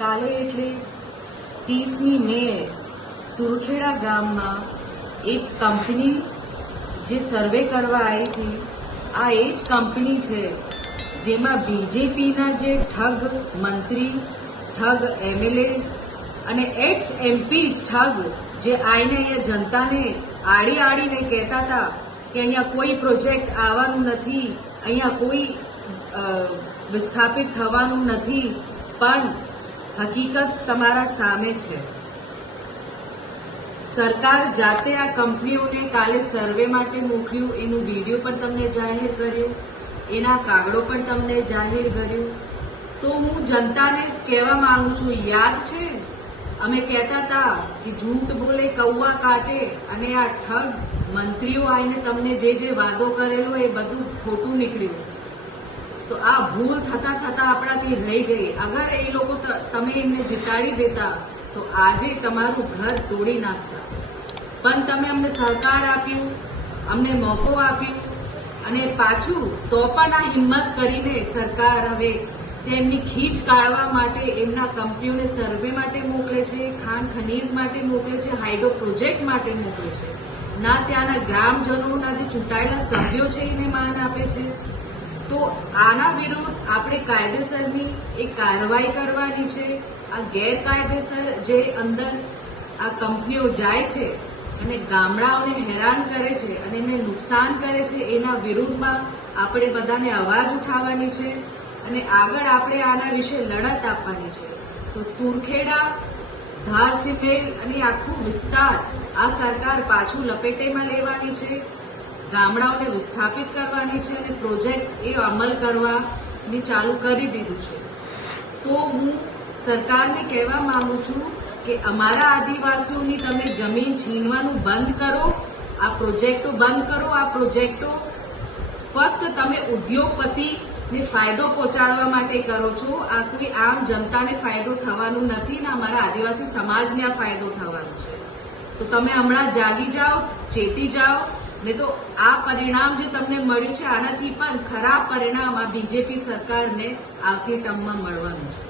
કાલે એટલે 30મી મે તુરખેડા ગામમાં એક કંપની જે સર્વે કરવા આવી હતી, આ એ જ કંપની છે જેમાં બીજેપીના જે ઠગ મંત્રી, ઠગ એમએલએસ અને એક્સ એમપીઝ ઠગ જે આઈને અહીંયા જનતાને આડીને કહેતા હતા કે અહીંયા કોઈ પ્રોજેક્ટ આવવાનું નથી, અહીંયા કોઈ વિસ્થાપિત થવાનું નથી, પણ હકીકત તમારા સામે છે. સરકાર જાતે આ કંપનીઓને કાલે સર્વે માટે મોકલ્યું, એનું વિડીયો પણ તમને જાહેર કર્યું, એના કાગળો પણ તમને જાહેર કર્યું. તો હું જનતાને કહેવા માંગુ છું, યાદ છે અમે કહેતા હતા કે જૂઠ બોલે કૌવા કાટે, અને આ ઠગ મંત્રીઓ આવીને તમને જે વાદો કરેલો એ બધું ખોટું નીકળ્યું. તો આ ભૂલ થતા આપણાથી રહી ગઈ. અગર એ લોકો તમે એમને જીતાડી દેતા તો આજે તમારું ઘર તોડી નાખતા. પણ તમે અમને સહકાર આપ્યું, અમને મોકો આપ્યું, અને પાછું તો પણ આ હિંમત કરીને સરકાર હવે તેમની ખીચ કાઢવા માટે એમના કંપનીઓને સર્વે માટે મોકલે છે, ખાણ ખનીજ માટે મોકલે છે, હાઇડ્રો પ્રોજેક્ટ માટે મોકલે છે. ના ત્યાંના ગ્રામજનોના જે ચૂંટાયેલા સભ્યો છે એને માન આપે છે. તો આના વિરુદ્ધ આપણે કાયદેસરની એક કાર્યવાહી કરવાની છે. આ ગેરકાયદેસર જે અંદર આ કંપનીઓ જાય છે અને ગામડાઓને હેરાન કરે છે અને એમને નુકસાન કરે છે, એના વિરુદ્ધમાં આપણે બધાને અવાજ ઉઠાવવાની છે અને આગળ આપણે આના વિશે લડત આપવાની છે. તો તુરખેડા, ધારસિમેલ અને આખું વિસ્તાર આ સરકાર પાછું લપેટેમાં લેવાની છે, ગામડાઓને વિસ્થાપિત કરવાની છે અને પ્રોજેક્ટ એ અમલ કરવાની ચાલુ કરી દીધું છે. તો હું સરકારને કહેવા માંગુ છું કે અમારા આદિવાસીઓની તમે જમીન છીનવાનું બંધ કરો, આ પ્રોજેક્ટો બંધ કરો. આ પ્રોજેક્ટો ફક્ત તમે ઉદ્યોગપતિને ફાયદો પહોંચાડવા માટે કરો છો. આ કોઈ આમ જનતાને ફાયદો થવાનું નથી ને અમારા આદિવાસી સમાજને આ ફાયદો થવાનો છે. તો તમે હમણાં જાગી જાઓ, ચેતી જાઓ, ને તો આ પરિણામ જે તમને મળ્યું છે આનાથી પણ ખરાબ પરિણામ આ બીજેપી સરકારને આવતી ટર્મમાં મળવાનું છે.